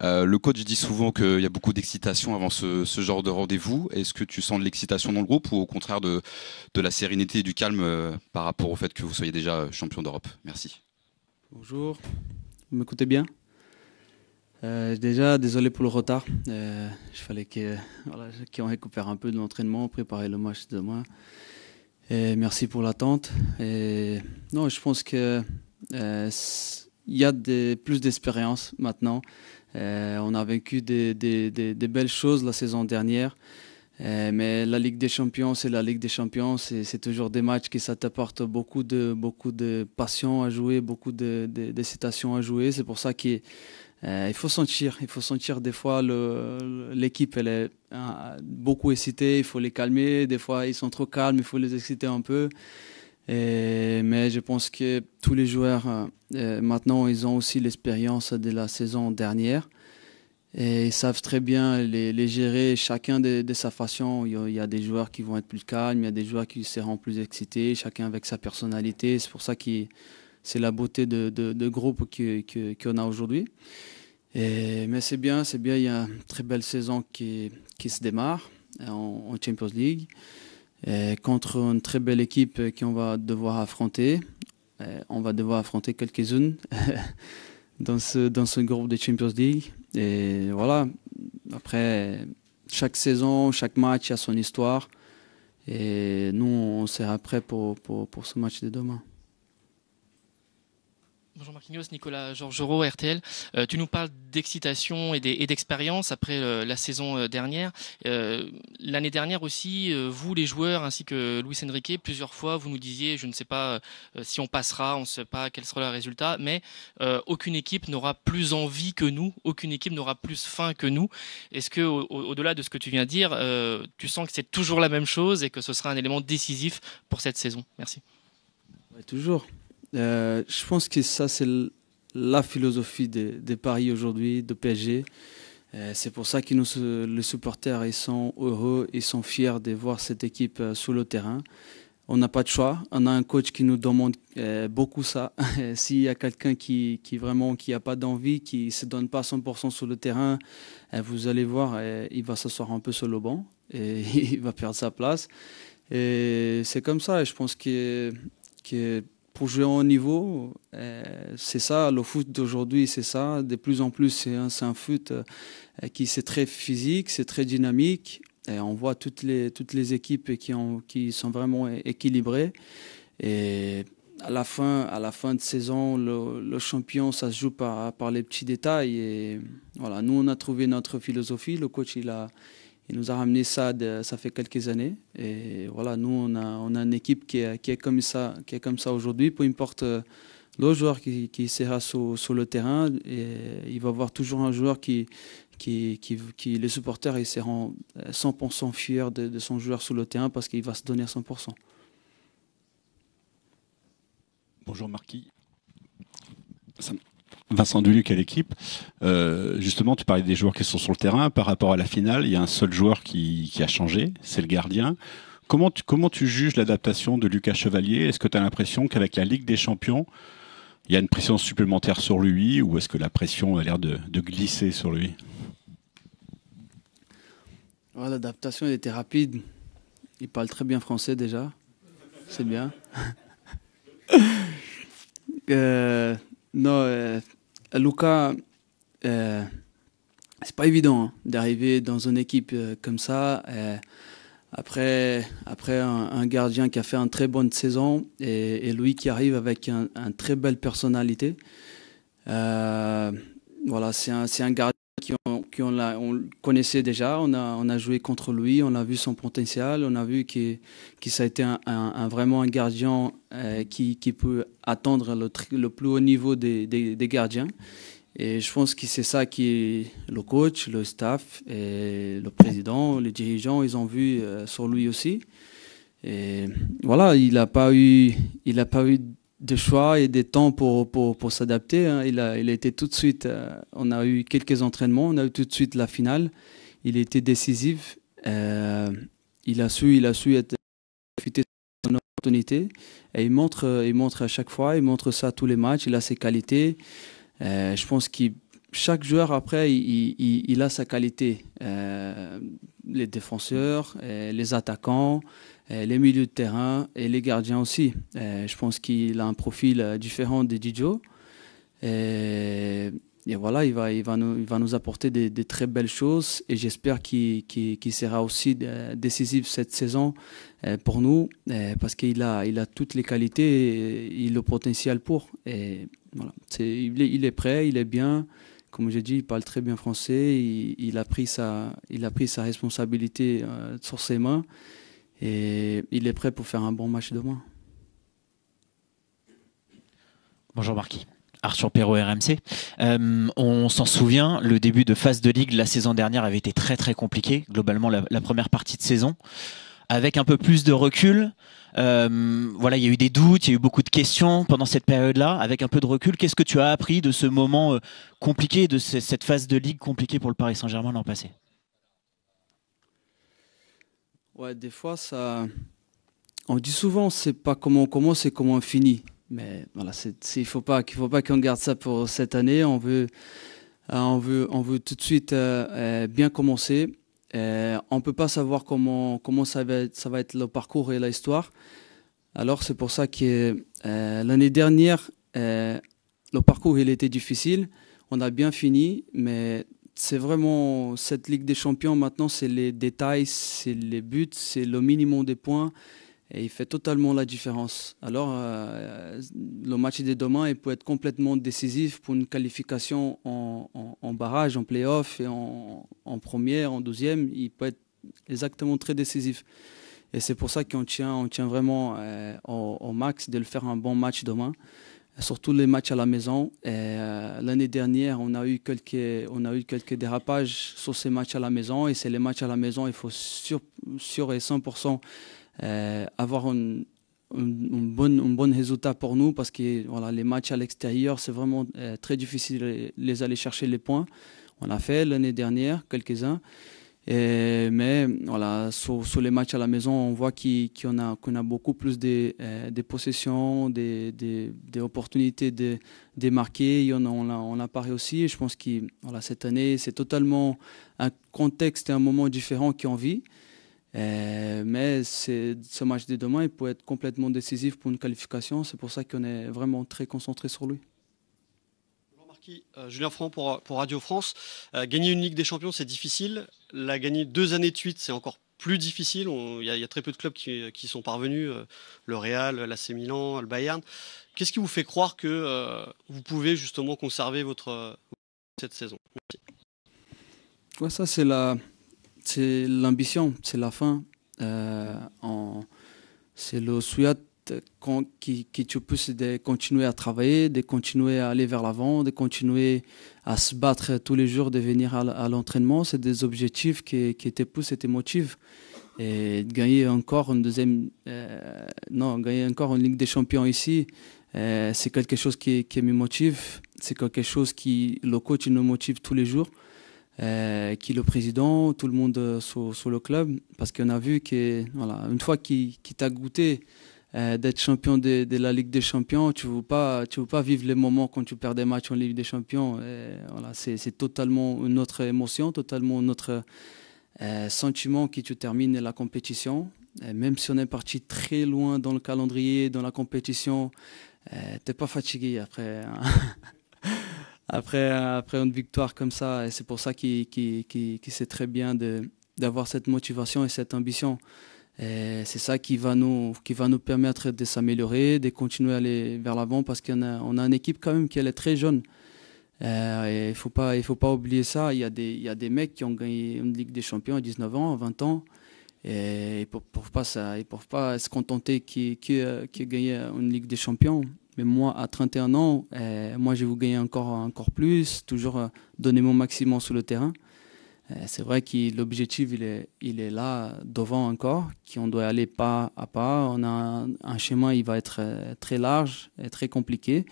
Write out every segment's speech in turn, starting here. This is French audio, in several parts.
Le coach dit souvent qu'il y a beaucoup d'excitation avant ce genre de rendez-vous. Est-ce que tu sens de l'excitation dans le groupe ou au contraire de la sérénité et du calme par rapport au fait que vous soyez déjà champion d'Europe? Merci. Bonjour, vous m'écoutez bien? Déjà, désolé pour le retard. Il fallait voilà, qu'on récupère un peu de l'entraînement, préparer le match de demain. Et merci pour l'attente. Et non, je pense que il y a plus d'expérience maintenant. On a vécu des belles choses la saison dernière. Mais la Ligue des Champions, c'est la Ligue des Champions. C'est toujours des matchs qui ça t'apporte beaucoup de passion à jouer, beaucoup d'excitation à jouer. C'est pour ça qu'il il faut sentir des fois l'équipe, elle est beaucoup excitée, il faut les calmer. Des fois, ils sont trop calmes, il faut les exciter un peu. Mais je pense que tous les joueurs, maintenant, ils ont aussi l'expérience de la saison dernière. Et ils savent très bien les gérer, chacun de sa façon. Il y a des joueurs qui vont être plus calmes, il y a des joueurs qui seront plus excités, chacun avec sa personnalité. C'est pour ça que c'est la beauté de groupe qu'on a aujourd'hui. Mais c'est bien, il y a une très belle saison qui se démarre en Champions League contre une très belle équipe qu'on va devoir affronter. On va devoir affronter quelques-unes dans ce groupe de Champions League. Et voilà, après, chaque saison, chaque match a son histoire. Et nous, on sera prêts pour ce match de demain. Bonjour Marquinhos, Nicolas Georgerot, RTL. Tu nous parles d'excitation et d'expérience après la saison dernière. L'année dernière aussi, vous les joueurs ainsi que Luis Enrique, plusieurs fois vous nous disiez, je ne sais pas si on passera, on ne sait pas quel sera le résultat, mais aucune équipe n'aura plus envie que nous, aucune équipe n'aura plus faim que nous. Est-ce que au-delà de ce que tu viens de dire, tu sens que c'est toujours la même chose et que ce sera un élément décisif pour cette saison? Merci. Ouais, toujours. Je pense que ça, c'est la philosophie des paris aujourd'hui, de PSG. C'est pour ça que les supporters ils sont heureux, ils sont fiers de voir cette équipe sur le terrain. On n'a pas de choix. On a un coach qui nous demande beaucoup ça. S'il y a quelqu'un qui vraiment qui a pas d'envie, qui se donne pas 100% sur le terrain, vous allez voir, il va s'asseoir un peu sur le banc et il va perdre sa place. Et c'est comme ça. Et je pense que pour jouer en haut niveau, c'est ça. Le foot d'aujourd'hui, c'est ça. De plus en plus, c'est un foot qui c'est très physique, c'est très dynamique. Et on voit toutes les équipes qui sont vraiment équilibrées. Et à la fin de saison, le champion, ça se joue par les petits détails. Et voilà, nous, on a trouvé notre philosophie. Le coach, il nous a ramené ça, ça fait quelques années. Et voilà, nous, on a une équipe qui est comme ça aujourd'hui. Peu importe le joueur qui sera sur le terrain, et il va y avoir toujours un joueur les supporters, ils seront 100% fiers de son joueur sur le terrain parce qu'il va se donner à 100%. Bonjour Marquis. Vincent Duluc à l'équipe. Justement, tu parlais des joueurs qui sont sur le terrain. Par rapport à la finale, il y a un seul joueur qui a changé, c'est le gardien. Comment tu juges l'adaptation de Lucas Chevalier? Est-ce que tu as l'impression qu'avec la Ligue des Champions, il y a une pression supplémentaire sur lui ou est-ce que la pression a l'air de glisser sur lui? Ouais, l'adaptation était rapide. Il parle très bien français déjà. C'est bien. Euh, non, Luca, c'est pas évident hein, d'arriver dans une équipe comme ça. Après un gardien qui a fait une très bonne saison et lui qui arrive avec une très belle personnalité. Voilà, c'est un gardien on le connaissait déjà, on a joué contre lui, on a vu son potentiel, on a vu que ça a été vraiment un gardien qui peut atteindre le plus haut niveau des gardiens. Et je pense que c'est ça qui le coach, le staff, et le président, les dirigeants, ils ont vu sur lui aussi. Et voilà, il n'a pas eu de choix et de temps pour s'adapter. Hein. Il a été tout de suite, on a eu quelques entraînements, on a eu tout de suite la finale. Il était décisif. Il a su être profiter de son opportunité. Et il montre à chaque fois, il montre ça à tous les matchs. Il a ses qualités. Je pense que chaque joueur, après, il a sa qualité. Les défenseurs, les attaquants, les milieux de terrain et les gardiens aussi. Je pense qu'il a un profil différent de Didio. Et voilà, il va nous apporter des très belles choses. Et j'espère qu'il sera aussi décisif cette saison pour nous, parce qu'il a toutes les qualités et le potentiel pour. Et voilà, il est prêt, il est bien. Comme j'ai dit, il parle très bien français. Il a pris sa responsabilité sur ses mains. Et il est prêt pour faire un bon match demain. Bonjour Marquis. Arthur Perrault, RMC. On s'en souvient, le début de phase de ligue la saison dernière avait été très très compliqué, globalement la première partie de saison. Avec un peu plus de recul, voilà, il y a eu des doutes, il y a eu beaucoup de questions pendant cette période-là. Avec un peu de recul, qu'est-ce que tu as appris de ce moment compliqué, de cette phase de ligue compliquée pour le Paris Saint-Germain l'an passé? Ouais, des fois, on dit souvent, c'est pas comment on commence, c'est comment on finit. Mais voilà, il faut pas qu'on garde ça pour cette année. On veut tout de suite bien commencer. On peut pas savoir comment ça va être le parcours et l'histoire. Alors c'est pour ça que l'année dernière, le parcours il était difficile. On a bien fini, mais c'est vraiment cette Ligue des Champions maintenant, c'est les détails, c'est les buts, c'est le minimum des points. Et il fait totalement la différence. Alors, le match de demain, il peut être complètement décisif pour une qualification en barrage, en play-off, et en première, en deuxième. Il peut être exactement très décisif. Et c'est pour ça qu'on tient vraiment au max de le faire un bon match demain. Surtout les matchs à la maison. L'année dernière, on a eu quelques dérapages sur ces matchs à la maison. Et c'est les matchs à la maison, il faut sûr et 100% avoir un bon résultat pour nous, parce que voilà, les matchs à l'extérieur, c'est vraiment très difficile de les aller chercher les points. On a fait l'année dernière quelques-uns, mais voilà, sur les matchs à la maison, on voit qu'on a beaucoup plus de possessions, des opportunités de marquer. On apparaît aussi. Et je pense que voilà, cette année, c'est totalement un contexte et un moment différent qu'on vit. Mais ce match de demain, il peut être complètement décisif pour une qualification. C'est pour ça qu'on est vraiment très concentré sur lui. Bonjour Marquis, Julien Franc pour Radio France. Gagner une Ligue des Champions, c'est difficile. La gagner 2 années de suite, c'est encore plus difficile. Il y a très peu de clubs qui sont parvenus. Le Real, l'AC Milan, le Bayern. Qu'est-ce qui vous fait croire que vous pouvez justement conserver cette saison? Merci. Ouais, ça, c'est l'ambition, c'est la fin. C'est le souhait qui te pousse de continuer à travailler, de continuer à aller vers l'avant, de continuer à se battre tous les jours, de venir à l'entraînement. C'est des objectifs qui te poussent et te motivent. Et de gagner encore gagner encore une Ligue des Champions ici, c'est quelque chose qui me motive. C'est quelque chose le coach nous motive tous les jours. Qui le président, tout le monde sur le club, parce qu'on a vu que voilà, une fois qu'il t'a goûté d'être champion de la Ligue des Champions, tu veux pas vivre les moments quand tu perds des matchs en Ligue des Champions. Voilà, c'est totalement une autre émotion, totalement un autre sentiment qui tu termines la compétition. Même si on est parti très loin dans le calendrier, dans la compétition, t'es pas fatigué après. Hein. Après une victoire comme ça, et c'est pour ça qu'il sait très bien d'avoir cette motivation et cette ambition. Et c'est ça qui va nous permettre de s'améliorer, de continuer à aller vers l'avant, parce qu'on a une équipe quand même qui est très jeune. Et il faut pas oublier ça. Il y a des mecs qui ont gagné une Ligue des Champions à 19 ans, à 20 ans. Et ils ne peuvent pas se contenter qu'ils gagnent une Ligue des Champions. Mais moi, à 31 ans, moi, je vais vous gagner encore plus, toujours donner mon maximum sur le terrain. C'est vrai que l'objectif, il est là, devant encore, qu'on doit aller pas à pas. On a un chemin, il va être très large et très compliqué.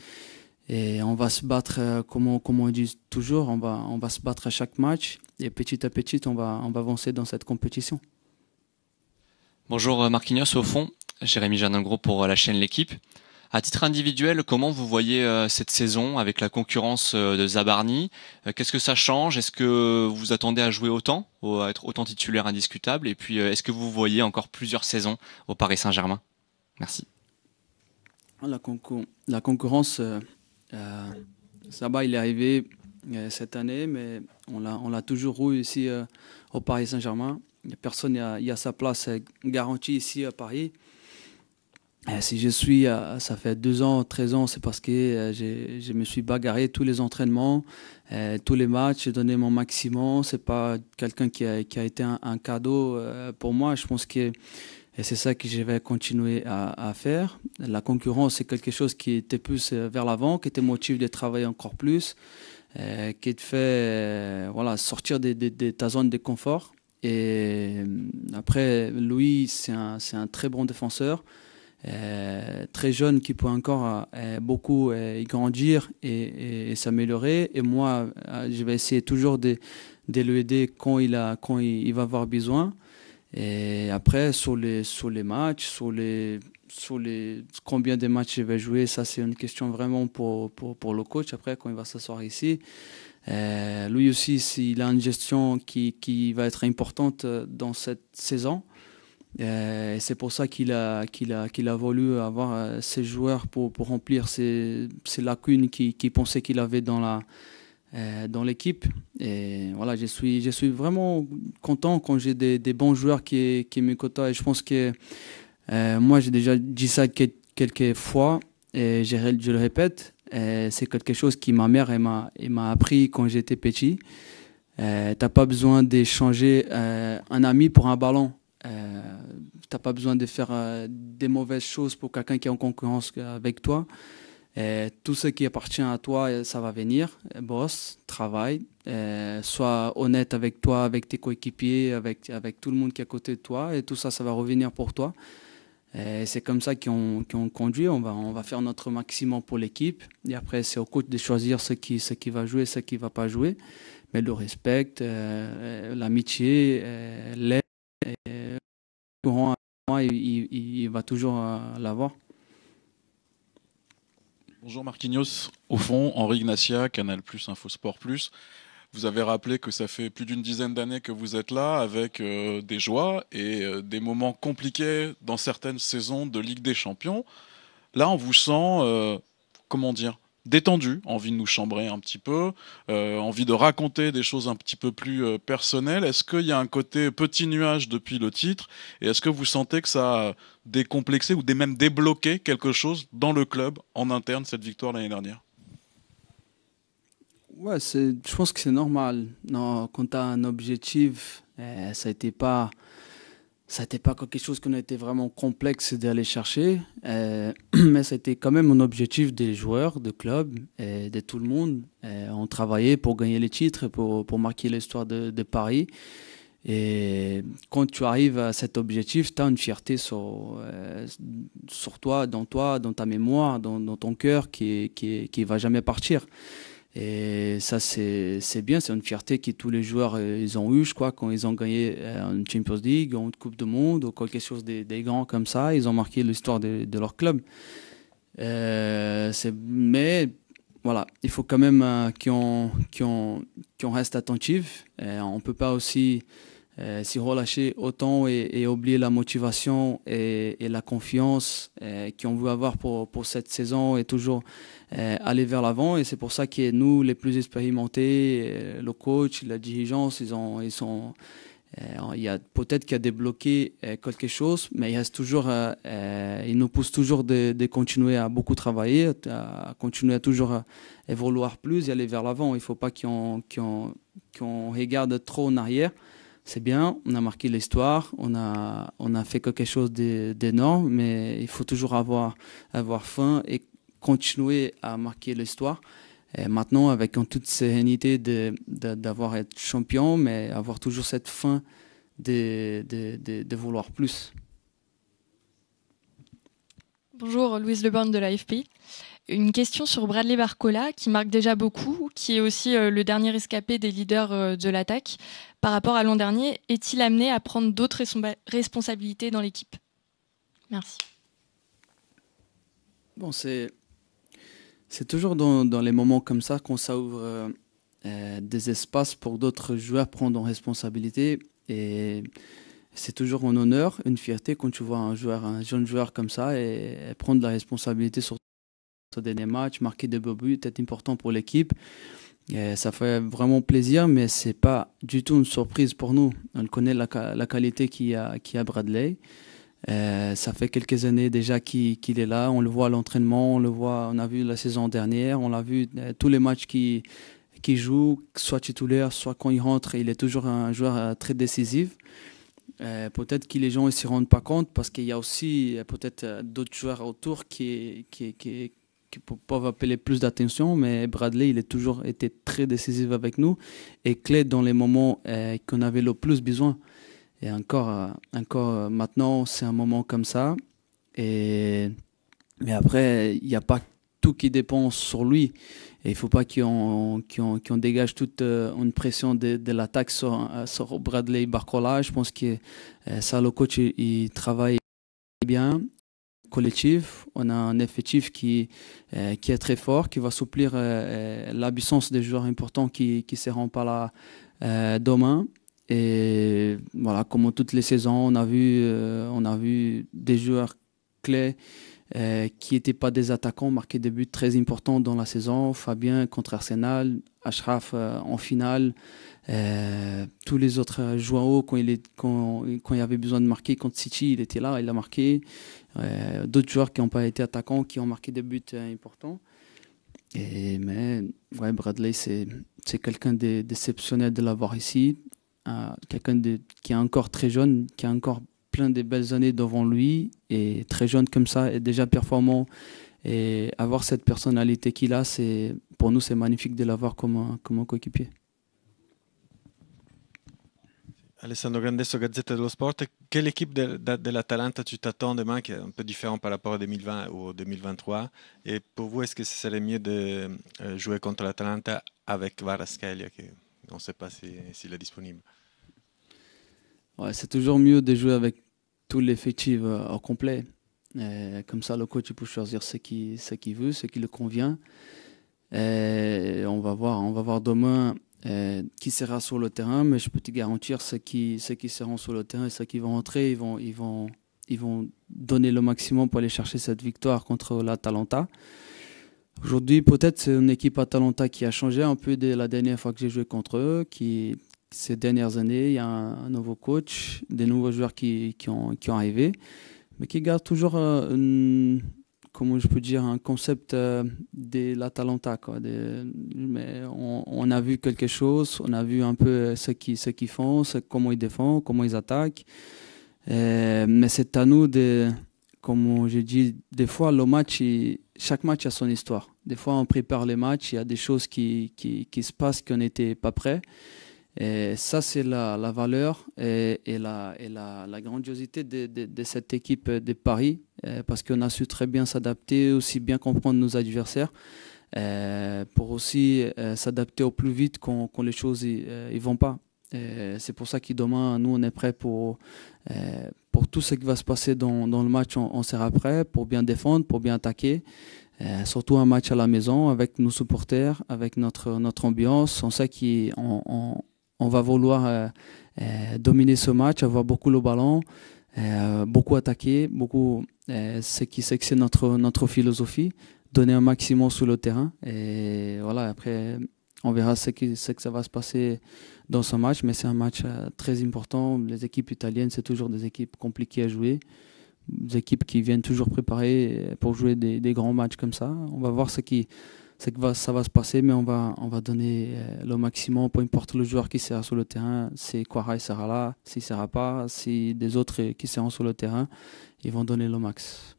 Et on va se battre, comme on dit toujours, on va se battre à chaque match. Et petit à petit, on va avancer dans cette compétition. Bonjour Marquinhos, au fond, Jérémy Jardin-Gros pour la chaîne L'Équipe. À titre individuel, comment vous voyez cette saison avec la concurrence de Zabarny? Qu'est-ce que ça change? Est-ce que vous attendez à jouer autant, à être autant titulaire indiscutable? Et puis, est-ce que vous voyez encore plusieurs saisons au Paris Saint-Germain? Merci. La concurrence, Sabah, il est arrivé cette année, mais on l'a toujours eu ici au Paris Saint-Germain. Personne il y a sa place garantie ici à Paris. Si je suis, ça fait 2 ans, 13 ans, c'est parce que je me suis bagarré tous les entraînements, tous les matchs, j'ai donné mon maximum. C'est pas quelqu'un qui a été un cadeau pour moi. Je pense que c'est ça que je vais continuer à faire. La concurrence, c'est quelque chose qui était plus vers l'avant, qui te motive de travailler encore plus, qui te fait sortir de ta zone de confort. Et après, Louis, c'est un très bon défenseur. Très jeune qui peut encore beaucoup grandir et s'améliorer. Et moi, je vais essayer toujours de l'aider quand il va avoir besoin. Et après, sur les matchs, sur les combien de matchs je vais jouer, ça c'est une question vraiment pour le coach. Après, quand il va s'asseoir ici, lui aussi, il a une gestion qui va être importante dans cette saison. Et c'est pour ça qu'il a voulu avoir ces joueurs pour remplir ces lacunes qu'il pensait qu'il avait dans l'équipe. Et voilà, je suis vraiment content quand j'ai des bons joueurs qui me côtoient. Et je pense que moi, j'ai déjà dit ça quelques fois et je le répète. C'est quelque chose que ma mère m'a appris quand j'étais petit. T'as pas besoin d'échanger un ami pour un ballon. Tu n'as pas besoin de faire des mauvaises choses pour quelqu'un qui est en concurrence avec toi. Tout ce qui appartient à toi, ça va venir. Bosse, travaille, sois honnête avec toi, avec tes coéquipiers, avec tout le monde qui est à côté de toi. Et tout ça, ça va revenir pour toi. Et c'est comme ça qu'on conduit. On va faire notre maximum pour l'équipe. Et après, c'est au coach de choisir ce qui va jouer, ce qui ne va pas jouer. Mais le respect, l'amitié, l'aide, il va toujours l'avoir. Bonjour Marquinhos. Au fond, Henri Ignacia, Canal+, Infosport+. Vous avez rappelé que ça fait plus d'une dizaine d'années que vous êtes là avec des joies et des moments compliqués dans certaines saisons de Ligue des Champions. Là, on vous sent, comment dire, détendu, envie de nous chambrer un petit peu, envie de raconter des choses un petit peu plus personnelles. Est-ce qu'il y a un côté petit nuage depuis le titre et est-ce que vous sentez que ça a décomplexé ou même débloqué quelque chose dans le club en interne cette victoire l'année dernière? Ouais, je pense que c'est normal. Non, quand tu as un objectif, ça n'était pas quelque chose qu'on a été vraiment complexe d'aller chercher, mais c'était quand même un objectif des joueurs, du club, et de tout le monde. On travaillait pour gagner les titres, pour marquer l'histoire de Paris. Et quand tu arrives à cet objectif, tu as une fierté sur toi, dans ta mémoire, dans ton cœur qui ne va jamais partir. Et ça, c'est bien, c'est une fierté que tous les joueurs ils ont eu, je crois, quand ils ont gagné une Champions League, une Coupe du Monde ou quelque chose des grands comme ça. Ils ont marqué l'histoire de leur club. Mais voilà, il faut quand même qu'on reste attentif. On ne peut pas aussi s'y relâcher autant et oublier la motivation et la confiance qu'on veut avoir pour cette saison et toujours aller vers l'avant. Et c'est pour ça que nous, les plus expérimentés, le coach, la dirigeance, il y a peut-être qu'il y a débloqué quelque chose, mais il reste toujours, il nous pousse toujours de continuer à beaucoup travailler, à continuer à toujours évoluer plus et aller vers l'avant. Il ne faut pas qu'on regarde trop en arrière. C'est bien, on a marqué l'histoire, on a fait quelque chose d'énorme, mais il faut toujours avoir faim et continuer à marquer l'histoire. Et maintenant, avec en toute sérénité d'avoir été champion, mais avoir toujours cette faim de vouloir plus. Bonjour, Louise Leborn de l'AFP. Une question sur Bradley Barcola, qui marque déjà beaucoup, qui est aussi le dernier rescapé des leaders de l'attaque. Par rapport à l'an dernier, est-il amené à prendre d'autres responsabilités dans l'équipe? Merci. Bon, c'est toujours dans les moments comme ça qu'on s'ouvre des espaces pour d'autres joueurs prendre en responsabilité. Et c'est toujours un honneur, une fierté quand tu vois un jeune joueur comme ça et prendre la responsabilité sur des derniers matchs, marquer des beaux buts, être important pour l'équipe. Et ça fait vraiment plaisir, mais c'est pas du tout une surprise pour nous. On connaît la qualité qu'il y a Bradley. Ça fait quelques années déjà qu'il est là. On le voit à l'entraînement, on a vu la saison dernière, on l'a vu tous les matchs qu'il joue, soit titulaire, soit quand il rentre, il est toujours un joueur très décisif. Peut-être que les gens ne s'y rendent pas compte parce qu'il y a aussi peut-être d'autres joueurs autour qui peuvent appeler plus d'attention, mais Bradley, il a toujours été très décisif avec nous et clé dans les moments qu'on avait le plus besoin. Et encore maintenant, c'est un moment comme ça. Mais après, il n'y a pas tout qui dépend sur lui. Et il ne faut pas qu'on dégage toute une pression de l'attaque sur Bradley Barcola. Je pense que ça, le coach, il travaille bien. Collectif, on a un effectif qui est très fort, qui va souplir l'absence des joueurs importants qui ne seront pas là demain. Et voilà, comme toutes les saisons, on a vu des joueurs clés qui n'étaient pas des attaquants marquer des buts très importants dans la saison. Fabien contre Arsenal, Achraf en finale. Tous les autres joueurs quand il y avait besoin de marquer contre City, il était là, il a marqué. D'autres joueurs qui n'ont pas été attaquants, qui ont marqué des buts importants. Mais ouais, Bradley, c'est quelqu'un d'exceptionnel de l'avoir ici. Quelqu'un qui est encore très jeune, qui a encore plein de belles années devant lui, et très jeune comme ça, et déjà performant. Et avoir cette personnalité qu'il a, pour nous, c'est magnifique de l'avoir comme un coéquipier. Alessandro Grandesso, Gazzetta dello Sport. Quelle équipe de l'Atalanta tu t'attends demain, qui est un peu différent par rapport à 2020 ou 2023? Et pour vous, est-ce que ce serait mieux de jouer contre l'Atalanta avec Kvaratskhelia, on ne sait pas s'il est disponible? Ouais, c'est toujours mieux de jouer avec tout l'effectif au complet. Comme ça, le coach peut choisir ce qu'il veut, ce qui le convient. On va voir demain qui sera sur le terrain, mais je peux te garantir ceux qui seront sur le terrain et ceux qui vont entrer, ils vont donner le maximum pour aller chercher cette victoire contre l'Atalanta. Aujourd'hui, peut-être c'est une équipe Atalanta qui a changé un peu de la dernière fois que j'ai joué contre eux, ces dernières années, il y a un nouveau coach, des nouveaux joueurs qui ont arrivé, mais qui gardent toujours comment je peux dire, un concept de l'Atalanta. Mais on a vu quelque chose, on a vu un peu ce qu'ils font, comment ils défendent, comment ils attaquent. Mais c'est à nous comme j'ai dit, des fois, chaque match a son histoire. Des fois, on prépare les matchs, il y a des choses qui se passent qu'on n'était pas prêts. Et ça, c'est la valeur et la grandiosité de cette équipe de Paris, parce qu'on a su très bien s'adapter, aussi bien comprendre nos adversaires, pour aussi s'adapter au plus vite quand les choses ne vont pas. C'est pour ça que demain, nous, on est prêts pour tout ce qui va se passer dans le match. On sera prêts pour bien défendre, pour bien attaquer. Surtout un match à la maison avec nos supporters, avec notre ambiance. On sait qu'on va vouloir dominer ce match, avoir beaucoup le ballon, beaucoup attaquer, c'est notre philosophie, donner un maximum sur le terrain. Et voilà, après, on verra ce que ça va se passer dans ce match, mais c'est un match très important. Les équipes italiennes, c'est toujours des équipes compliquées à jouer, des équipes qui viennent toujours préparer pour jouer des grands matchs comme ça. On va voir ça va se passer, mais on va donner le maximum, peu importe le joueur qui sera sur le terrain. Si Quarai sera là, s'il ne sera pas, si des autres qui seront sur le terrain, ils vont donner le max.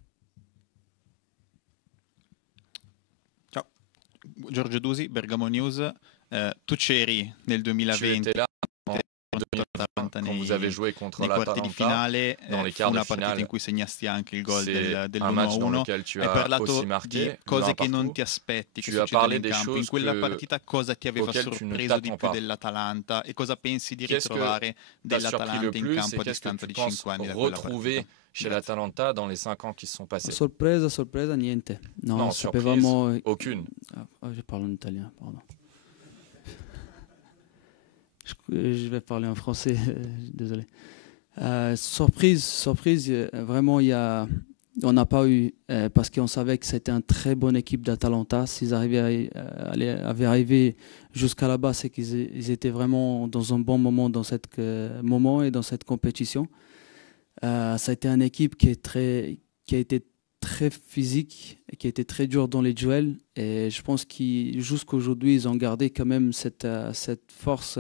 Ciao, Giorgio Dusi, Bergamo News. Tu c'eri nel 2020. Quand vous avez joué contre l'Atalanta, dans les quarts de finale, in cui segnasti anche il gol del un match dans 1-1. lequel tu Hai as parlato aussi marqué di cose che non ti aspetti che tu as succedano parlé in des campo. In choses quella partita cosa ti aveva auxquelles tu ne sorpreso di t'attends più pas? dell'Atalanta e cosa pensi di Qu'est-ce que ritrovare t'as surpris dell'Atalanta le in plus campo et a qu'est-ce que distanza tu di penses 5 anni da quella retrouver partita? chez l'Atalanta dans les 5 ans qui se sont passés? Sorpresa, niente. Non, sapeva surprise, vraiment... aucune. Je parle en italien, pardon. Je vais parler en français, désolé. Surprise, vraiment, on n'a pas eu, parce qu'on savait que c'était une très bonne équipe d'Atalanta. S'ils avaient arrivé jusqu'à là-bas, c'est qu'ils étaient vraiment dans un bon moment dans moment et dans cette compétition. Ça a été une équipe qui a été très physique et qui a été très dure dans les duels. Et je pense que jusqu'aujourd'hui, ils ont gardé quand même cette force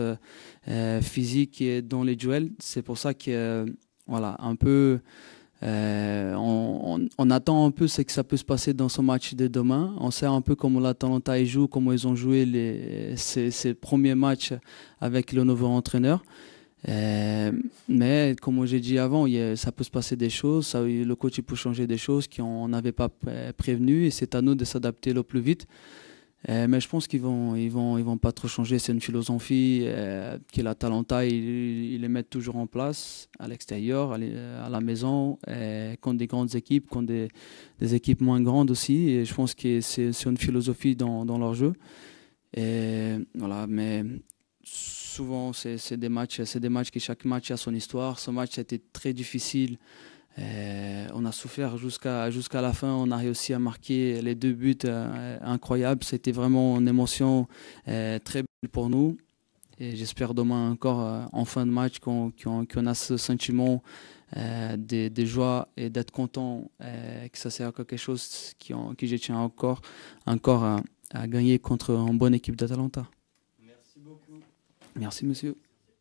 physique dans les duels. C'est pour ça que, voilà, un peu, on attend un peu ce que ça peut se passer dans ce match de demain. On sait un peu comment l'Atalanta joue, comment ils ont joué ces premiers matchs avec le nouveau entraîneur. Mais comme j'ai dit avant, ça peut se passer des choses, le coach il peut changer des choses qu'on n'avait pas prévenues et c'est à nous de s'adapter le plus vite. Mais je pense qu'ils vont pas trop changer. C'est une philosophie que l'Atalanta ils les mettent toujours en place à l'extérieur, à la maison, contre des grandes équipes, contre des équipes moins grandes aussi. Et je pense que c'est une philosophie dans leur jeu. Et voilà, mais souvent, c'est des matchs que chaque match a son histoire. Ce match a été très difficile. On a souffert jusqu'à la fin. On a réussi à marquer les 2 buts incroyables. C'était vraiment une émotion très belle pour nous. Et j'espère demain encore, en fin de match, qu'on a ce sentiment de joie et d'être content, que ça sert à quelque chose que je tiens encore à gagner contre une bonne équipe d'Atalanta. Merci beaucoup. Merci, monsieur.